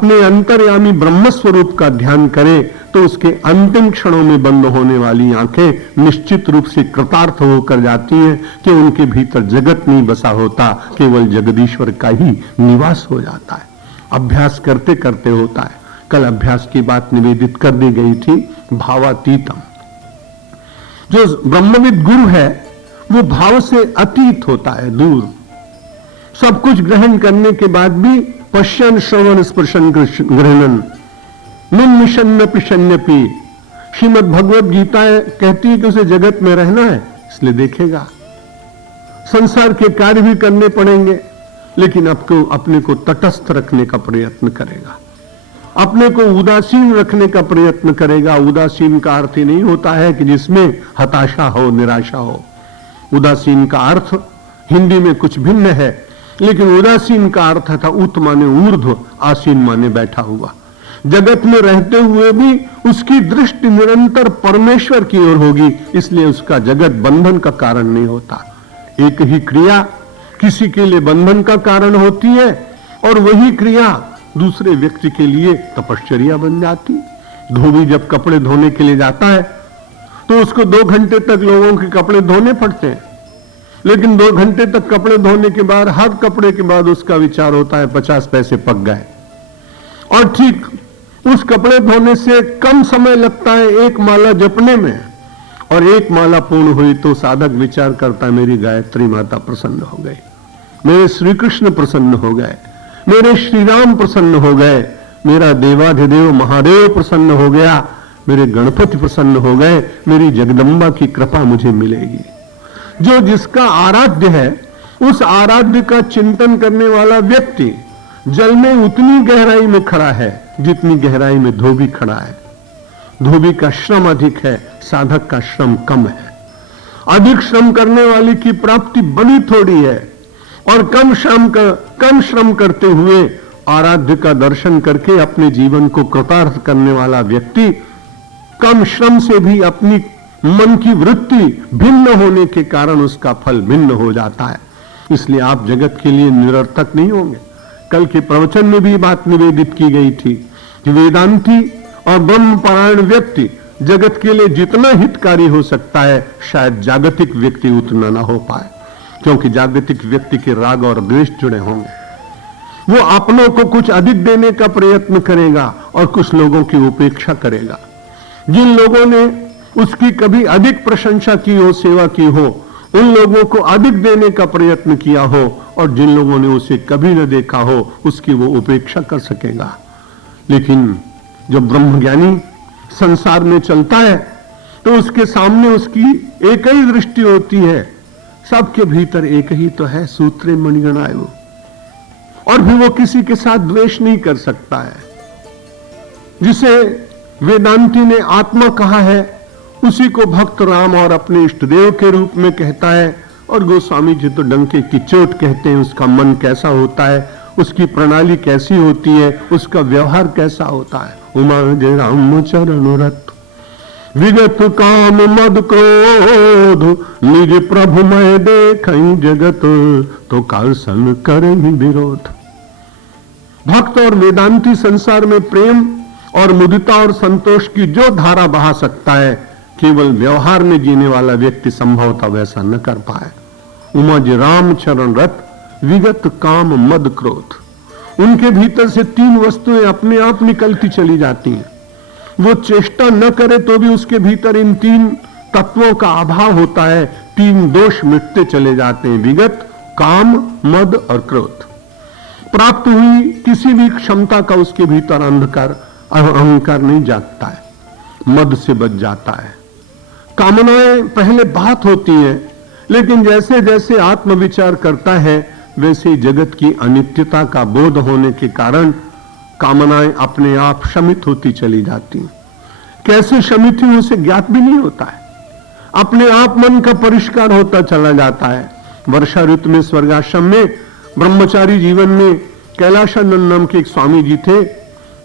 अपने अंतर्यामी ब्रह्म स्वरूप का ध्यान करे तो उसके अंतिम क्षणों में बंद होने वाली आंखें निश्चित रूप से कृतार्थ होकर जाती हैं कि उनके भीतर जगत नहीं बसा होता, केवल जगदीश्वर का ही निवास हो जाता है। अभ्यास करते करते होता है। कल अभ्यास की बात निवेदित कर दी गई थी। भावातीतम, जो ब्रह्मविद गुरु है वो भाव से अतीत होता है, दूर। सब कुछ ग्रहण करने के बाद भी पश्यन श्रवण स्पर्शन ग्रहणन निन्निशन्न पिशन्यपि, श्रीमद् भगवत गीता कहती है कि उसे जगत में रहना है, इसलिए देखेगा। संसार के कार्य भी करने पड़ेंगे, लेकिन आपको अपने को तटस्थ रखने का प्रयत्न करेगा, अपने को उदासीन रखने का प्रयत्न करेगा। उदासीन का अर्थ ही नहीं होता है कि जिसमें हताशा हो, निराशा हो। उदासीन का अर्थ हिंदी में कुछ भिन्न है, लेकिन उदासीन का अर्थ था उत माने ऊर्ध्व, आसीन माने बैठा हुआ। जगत में रहते हुए भी उसकी दृष्टि निरंतर परमेश्वर की ओर होगी, इसलिए उसका जगत बंधन का कारण नहीं होता। एक ही क्रिया किसी के लिए बंधन का कारण होती है और वही क्रिया दूसरे व्यक्ति के लिए तपश्चर्या बन जाती। धोबी जब कपड़े धोने के लिए जाता है तो उसको 2 घंटे तक लोगों के कपड़े धोने पड़ते हैं, लेकिन 2 घंटे तक कपड़े धोने के बाद हर कपड़े के बाद उसका विचार होता है 50 पैसे पक गए। और ठीक उस कपड़े धोने से कम समय लगता है एक माला जपने में, और एक माला पूर्ण हुई तो साधक विचार करता है मेरी गायत्री माता प्रसन्न हो गई, मेरे श्री कृष्ण प्रसन्न हो गए, मेरे श्री राम प्रसन्न हो गए, मेरा देवाधिदेव महादेव प्रसन्न हो गया, मेरे गणपति प्रसन्न हो गए, मेरी जगदम्बा की कृपा मुझे मिलेगी। जो जिसका आराध्य है उस आराध्य का चिंतन करने वाला व्यक्ति जल में उतनी गहराई में खड़ा है जितनी गहराई में धोबी खड़ा है। धोबी का श्रम अधिक है, साधक का श्रम कम है। अधिक श्रम करने वाले की प्राप्ति बड़ी थोड़ी है, और कम श्रम करते हुए आराध्य का दर्शन करके अपने जीवन को कृतार्थ करने वाला व्यक्ति कम श्रम से भी अपनी मन की वृत्ति भिन्न होने के कारण उसका फल भिन्न हो जाता है। इसलिए आप जगत के लिए निरर्थक नहीं होंगे। कल के प्रवचन में भी बात निवेदित की गई थी कि वेदांती और ब्रह्मपरायण व्यक्ति जगत के लिए जितना हितकारी हो सकता है, शायद जागतिक व्यक्ति उतना ना हो पाए, क्योंकि जागतिक व्यक्ति के राग और द्वेष जुड़े होंगे। वो अपनों को कुछ अधिक देने का प्रयत्न करेगा और कुछ लोगों की उपेक्षा करेगा। जिन लोगों ने उसकी कभी अधिक प्रशंसा की हो, सेवा की हो, उन लोगों को अधिक देने का प्रयत्न किया हो, और जिन लोगों ने उसे कभी न देखा हो उसकी वो उपेक्षा कर सकेगा। लेकिन जब ब्रह्मज्ञानी संसार में चलता है तो उसके सामने उसकी एक ही दृष्टि होती है, सबके भीतर एक ही तो है, सूत्रे मणिगणायु, और भी वो किसी के साथ द्वेष नहीं कर सकता है। जिसे वेदांती ने आत्मा कहा है उसी को भक्त राम और अपने इष्ट देव के रूप में कहता है, और गोस्वामी जी तो डंके की चोट कहते हैं। उसका मन कैसा होता है, उसकी प्रणाली कैसी होती है, उसका व्यवहार कैसा होता है। उमा जय राम चरण रत विगत काम मद क्रोध निज प्रभु मैं देखई जगत तो कार्सन करहि विरोध। भक्त और वेदांती संसार में प्रेम और मुदिता और संतोष की जो धारा बहा सकता है, केवल व्यवहार में जीने वाला व्यक्ति संभवतः वैसा न कर पाए। उमा जी राम चरण रत विगत काम मद क्रोध, उनके भीतर से 3 वस्तुएं अपने आप निकलती चली जाती हैं। वो चेष्टा न करे तो भी उसके भीतर इन 3 तत्वों का अभाव होता है। 3 दोष मिटते चले जाते हैं, विगत, काम, मद और क्रोध। प्राप्त हुई किसी भी क्षमता का उसके भीतर अंधकार अहंकार नहीं जागता है, मद से बच जाता है। कामनाएं पहले बात होती हैं, लेकिन जैसे जैसे आत्मविचार करता है वैसे जगत की अनित्यता का बोध होने के कारण कामनाएं अपने आप शमित होती चली जाती हैं। कैसे शमित हुई उसे ज्ञात भी नहीं होता है, अपने आप मन का परिष्कार होता चला जाता है। वर्षा ऋतु में स्वर्गाश्रम में ब्रह्मचारी जीवन में कैलाशानंद नाम के एक स्वामी जी थे।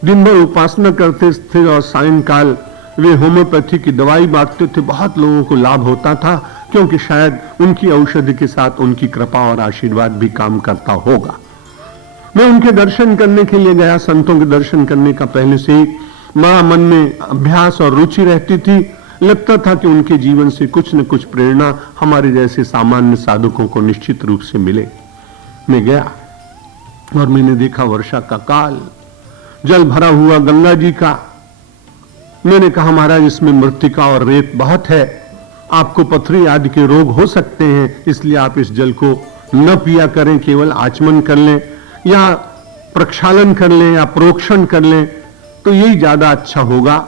दिन भर उपासना करते थे और सायंकाल वे होम्योपैथी की दवाई बांटते थे। बहुत लोगों को लाभ होता था, क्योंकि शायद उनकी औषधि के साथ उनकी कृपा और आशीर्वाद भी काम करता होगा। मैं उनके दर्शन करने के लिए गया। संतों के दर्शन करने का पहले से ही बड़ा मन में अभ्यास और रुचि रहती थी। लगता था कि उनके जीवन से कुछ न कुछ प्रेरणा हमारे जैसे सामान्य साधकों को निश्चित रूप से मिले। मैं गया और मैंने देखा वर्षा का काल, जल भरा हुआ गंगा जी का। मैंने कहा महाराज इसमें मृत्तिका और रेत बहुत है, आपको पथरी आदि के रोग हो सकते हैं, इसलिए आप इस जल को न पिया करें, केवल आचमन कर लें या प्रक्षालन कर लें या प्रोक्षण कर लें तो यही ज्यादा अच्छा होगा।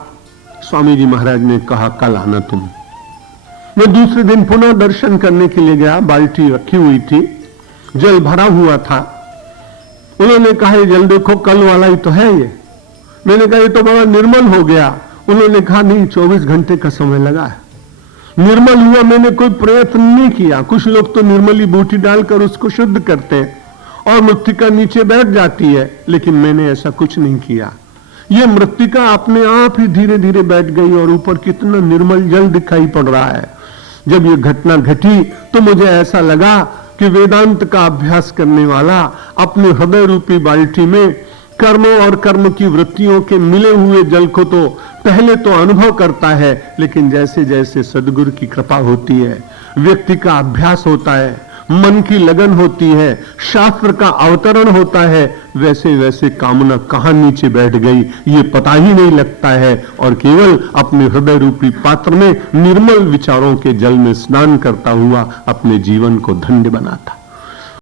स्वामी जी महाराज ने कहा कल आना तुम। मैं दूसरे दिन पुनः दर्शन करने के लिए गया। बाल्टी रखी हुई थी, जल भरा हुआ था। उन्होंने कहा ये जल देखो कल वाला ही तो है ये। मैंने कहा ये तो बड़ा निर्मल हो गया। उन्होंने कहा नहीं 24 घंटे का समय लगा है, निर्मल हुआ। मैंने कोई प्रयत्न नहीं किया। कुछ लोग तो निर्मली बूटी डालकर उसको शुद्ध करते हैं और मृत्तिका नीचे बैठ जाती है, लेकिन मैंने ऐसा कुछ नहीं किया। ये मृत्तिका अपने आप ही धीरे धीरे बैठ गई और ऊपर कितना निर्मल जल दिखाई पड़ रहा है। जब ये घटना घटी तो मुझे ऐसा लगा कि वेदांत का अभ्यास करने वाला अपने हृदय रूपी बाल्टी में कर्मों और कर्म की वृत्तियों के मिले हुए जल को तो पहले तो अनुभव करता है, लेकिन जैसे जैसे सद्गुरु की कृपा होती है, व्यक्ति का अभ्यास होता है, मन की लगन होती है, शास्त्र का अवतरण होता है, वैसे वैसे कामना कहां नीचे बैठ गई ये पता ही नहीं लगता है और केवल अपने हृदय रूपी पात्र में निर्मल विचारों के जल में स्नान करता हुआ अपने जीवन को धन्य बनाता।